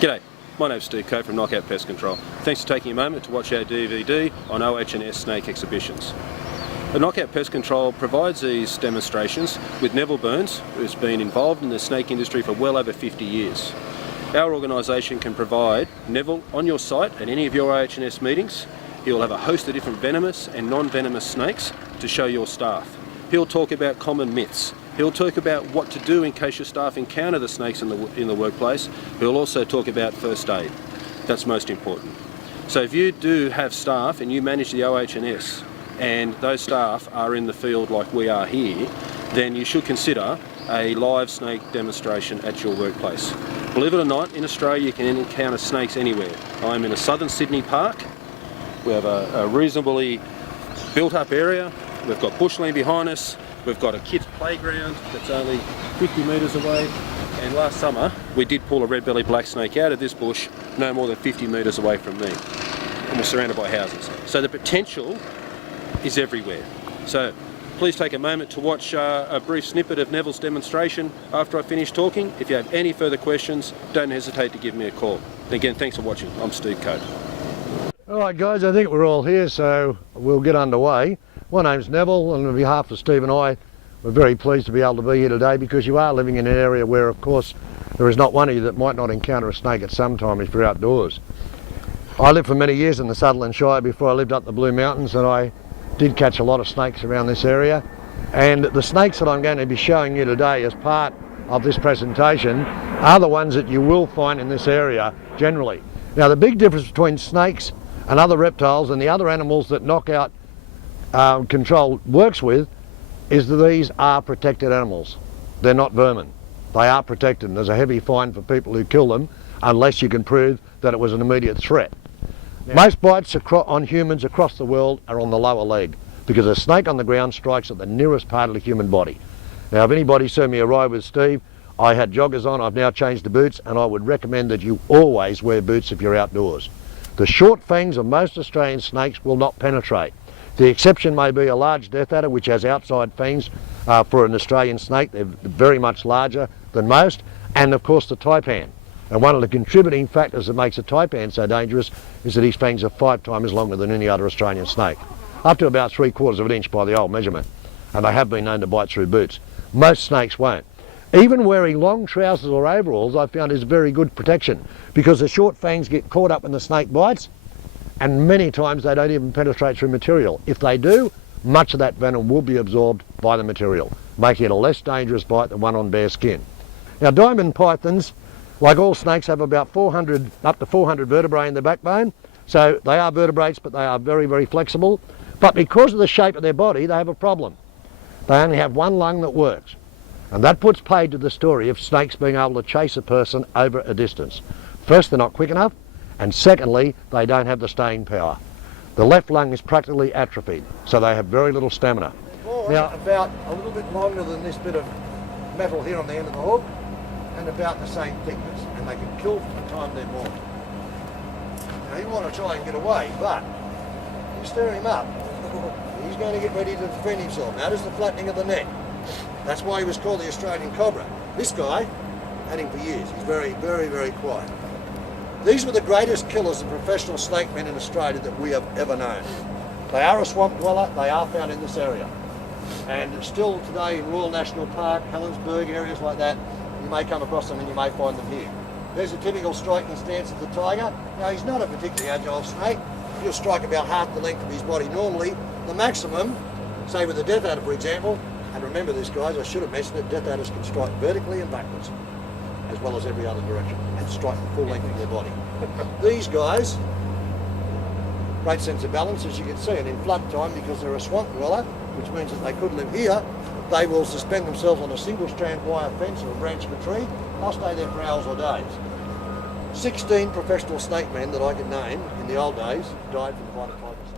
G'day, my name's Steve Coe from Knockout Pest Control. Thanks for taking a moment to watch our DVD on OH&S snake exhibitions. The Knockout Pest Control provides these demonstrations with Neville Burns, who's been involved in the snake industry for well over 50 years. Our organisation can provide Neville on your site at any of your OH&S meetings. He'll have a host of different venomous and non-venomous snakes to show your staff. He'll talk about common myths. He'll talk about what to do in case your staff encounter the snakes in the workplace. He'll also talk about first aid. That's most important. So if you do have staff and you manage the OH&S and those staff are in the field like we are here, then you should consider a live snake demonstration at your workplace. Believe it or not, in Australia you can encounter snakes anywhere. I'm in a southern Sydney park. We have a reasonably built up area. We've got bushland behind us. We've got a kids playground that's only 50 metres away, and last summer we did pull a red-bellied black snake out of this bush no more than 50 metres away from me, and we're surrounded by houses. So the potential is everywhere. So please take a moment to watch a brief snippet of Neville's demonstration after I finish talking. If you have any further questions, don't hesitate to give me a call. Again, thanks for watching. I'm Steve Coe. Alright guys, I think we're all here, so we'll get underway. My name's Neville, and on behalf of Steve and I, we're very pleased to be able to be here today because you are living in an area where, of course, there is not one of you that might not encounter a snake at some time if you're outdoors. I lived for many years in the Sutherland Shire before I lived up the Blue Mountains, and I did catch a lot of snakes around this area. And the snakes that I'm going to be showing you today as part of this presentation are the ones that you will find in this area generally. Now, the big difference between snakes and other reptiles and the other animals that Knockout Control works with is that these are protected animals. They're not vermin. They are protected, and there's a heavy fine for people who kill them unless you can prove that it was an immediate threat. Yeah. Most bites on humans across the world are on the lower leg because a snake on the ground strikes at the nearest part of the human body. Now, if anybody's seen me arrive with Steve, I had joggers on. I've now changed the boots, and I would recommend that you always wear boots if you're outdoors. The short fangs of most Australian snakes will not penetrate. The exception may be a large death adder, which has outside fangs for an Australian snake. They're very much larger than most, and of course the taipan. And one of the contributing factors that makes a taipan so dangerous is that his fangs are 5 times longer than any other Australian snake, up to about 3/4 of an inch by the old measurement, and they have been known to bite through boots. Most snakes won't. Even wearing long trousers or overalls I found is very good protection because the short fangs get caught up when the snake bites, and many times they don't even penetrate through material. If they do, much of that venom will be absorbed by the material, making it a less dangerous bite than one on bare skin. Now, diamond pythons, like all snakes, have about up to 400 vertebrae in the backbone, so they are vertebrates, but they are very, very flexible. But because of the shape of their body, they have a problem. They only have one lung that works, and that puts paid to the story of snakes being able to chase a person over a distance. First, they're not quick enough, and secondly, they don't have the staying power. The left lung is practically atrophied, so they have very little stamina. Now, about a little bit longer than this bit of metal here on the end of the hook, and about the same thickness, and they can kill from the time they're born. Now, you want to try and get away, but you stir him up, he's going to get ready to defend himself. Notice the flattening of the neck. That's why he was called the Australian Cobra. This guy had him for years. He's very, very, very quiet. These were the greatest killers of professional snake men in Australia that we have ever known. They are a swamp dweller. They are found in this area. And still today in Royal National Park, Helensburgh, areas like that, you may come across them and you may find them here. There's a typical striking stance of the tiger. Now, he's not a particularly agile snake. He'll strike about half the length of his body normally. The maximum, say with a death adder for example, and remember this guys, I should have mentioned that death adders can strike vertically and backwards, as well as every other direction, and strike the full length of their body. These guys, great sense of balance as you can see, and in flood time, because they're a swamp dweller, which means that they could live here, they will suspend themselves on a single strand wire fence or a branch of a tree. They'll stay there for hours or days. 16 professional snake men that I can name in the old days died from the bite of tigers.